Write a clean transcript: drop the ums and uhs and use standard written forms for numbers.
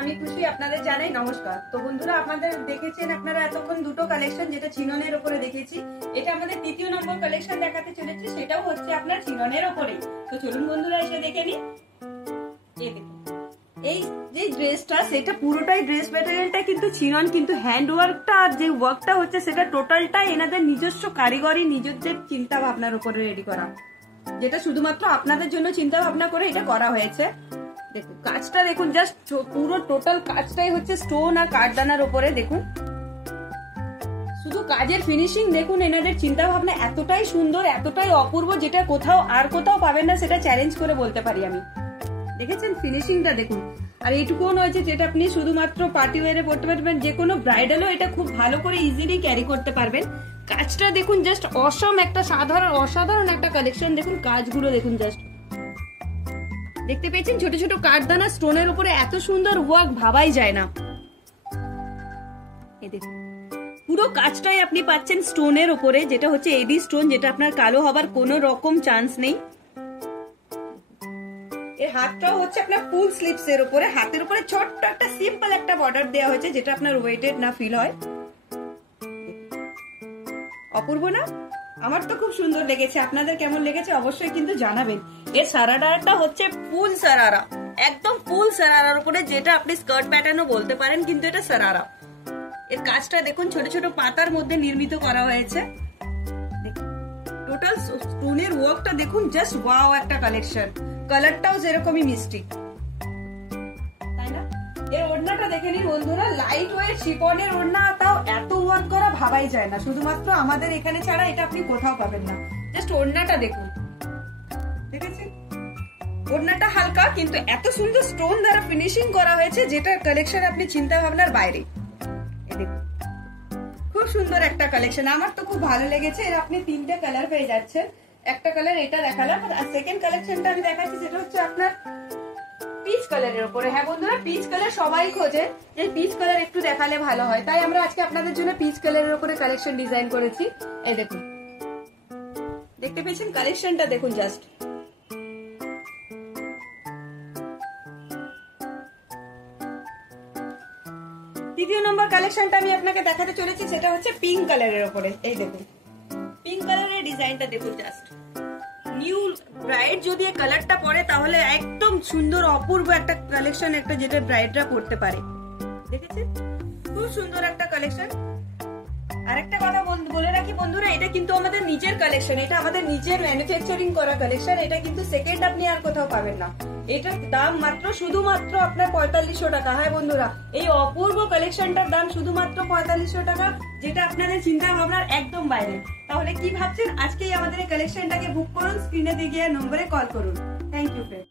আমি খুশি আপনাদের জানাই নমস্কার। তো বন্ধুরা, আপনাদের দেখেছেন আপনারা এতক্ষণ দুটো কালেকশন, যেটা চিননের উপরে দেখেছি, এটা আমাদের তৃতীয় নম্বর কালেকশন দেখাতে চলেছি, সেটাও হচ্ছে আপনার চিননের উপরে। তো চলুন বন্ধুরা এসে দেখে নিন। এই যে ড্রেসটা, সেটা পুরোটাই ড্রেস ম্যাটেরিয়ালটা কিন্তু চিনন, কিন্তু হ্যান্ড ওয়ার্কটা আর যে ওয়ার্কটা হচ্ছে সেটা টোটালটাই এনাদের নিজস্ব কারিগরি নিজেদের চিন্তা ভাবনার উপরে রেডি করা, যেটা শুধুমাত্র আপনাদের জন্য চিন্তা ভাবনা করে এটা করা হয়েছে। দেখুন কাজটা দেখুন, জাস্ট পুরো টোটাল কাজটাই হচ্ছে স্টোন আর কাঠদানার উপরে। দেখুন শুধু কাজের ফিনিশিং দেখুন, এনাদের চিন্তা ভাবনা এতটাই সুন্দর, এতটাই অপূর্ব, যেটা কোথাও পাবেন না, সেটা চ্যালেঞ্জ করে বলতে পারি আমি। দেখেছেন ফিনিশিংটা দেখুন। আর এইটুকুও নয় যে যেটা আপনি শুধুমাত্র পার্টি ওয়ারে পড়তে পারবেন, যে কোনো ব্রাইডালও এটা খুব ভালো করে ইজিলি ক্যারি করতে পারবেন। কাজটা দেখুন, জাস্ট অসম একটা অসাধারণ একটা কালেকশন। দেখুন কাজগুলো দেখুন, জাস্ট দেখতে পেয়েছেন ছোট ছোট কাঠদানা স্টোনের উপরে এত সুন্দর ওয়ার্ক, ভাবাই যায় না। এই দেখুন পুরো কাজটাই আপনি পাচ্ছেন স্টোনের উপরে, যেটা হচ্ছে এডি স্টোন, যেটা আপনার কালো হবার কোনো রকম চান্স নেই। এর হাতটাও হচ্ছে আপনার ফুল স্লিভস এর উপরে, হাতের উপরে ছোট্ট একটা সিম্পল একটা বর্ডার দেওয়া হয়েছে, যেটা আপনার ওয়েটেড না ফিল হয়। অপূর্ব না? আমার তো খুব সুন্দর লেগেছে, আপনাদের কেমন লেগেছে অবশ্যই কিন্তু জানাবেন। এর সারারাটা হচ্ছে ফুল সারারা, একদম ফুল সারারার উপরে, যেটা আপনি স্কার্ট প্যাটার্নও বলতে পারেন, কিন্তু এটা সারারা। এর কাজটা দেখুন ছোট ছোট পাতার মধ্যে নির্মিত করা হয়েছে। টোটাল স্টোনের ওয়ার্কটা দেখুন, জাস্ট ওয়াও একটা কালেকশন। কালারটাও যেরকমই মিষ্টি, তাই না? এর ওড়নাটা দেখে নিন বন্ধুরা, লাইট ওয়েট শিফনের ওড়না, তাও এত ওয়ার্ক করা ভাবাই যায় না। শুধুমাত্র আমাদের এখানে ছাড়া এটা আপনি কোথাও পাবেন না। জাস্ট ওড়নাটা দেখুন, দেখেছেন ওড়নাটা হালকা, কিন্তু এত সুন্দর স্টোন দ্বারা ফিনিশিং করা হয়েছে, যেটা কালেকশন আপনি চিন্তা ভাবনার বাইরে। খুব সুন্দর একটা কালেকশন, আমার তো খুব ভালো লেগেছে। এর আপনি তিনটে কালার পেয়ে যাচ্ছেন। একটা কালার এটা দেখালাম, আর সেকেন্ড কালেকশনটা আমি দেখাচ্ছি, সেটা হচ্ছে আপনার পিচ কালারের উপরে। হ্যাঁ বন্ধুরা, পিচ কালার সবাই খোঁজে, যে পিচ কালার একটু দেখালে ভালো হয়, তাই আমরা আজকে আপনাদের জন্য পিচ কালারের উপরে কালেকশন ডিজাইন করেছি। এই দেখুন, দেখতে পেয়েছেন কালেকশনটা দেখুন, জাস্ট তৃতীয় নম্বর কালেকশনটা আমি আপনাকে দেখাতে চলেছি, সেটা হচ্ছে পিঙ্ক কালারের উপরে। এই দেখুন পিঙ্ক কালারের ডিজাইনটা দেখুন, জাস্ট নিউ ব্রাইড যদি এই কালারটা পরে তাহলে একদম সুন্দর অপূর্ব একটা কালেকশন, একটা যেটা ব্রাইডরা পড়তে পারে। দেখেছেন খুব সুন্দর একটা কালেকশন। আরেকটা কথা বলে রাখি বন্ধুরা, এটা কিন্তু আমাদের নিজের কালেকশন, এটা আমাদের নিজের ম্যানুফ্যাকচারিং করা কালেকশন। এটা কিন্তু সেকেন্ড আপনি আর কোথাও পাবেন না। এটার দাম মাত্র শুধুমাত্র আপনার 4500 টাকা। হ্যাঁ বন্ধুরা, এই অপূর্ব কালেকশনটার দাম শুধুমাত্র 4500 টাকা, যেটা আপনাদের চিন্তা ভাবনার একদম বাইরে। তাহলে কি ভাবছেন? আজকেই আমাদের এই কালেকশনটাকে বুক করুন, স্ক্রিনে দিয়ে নম্বরে কল করুন। Thank you friend.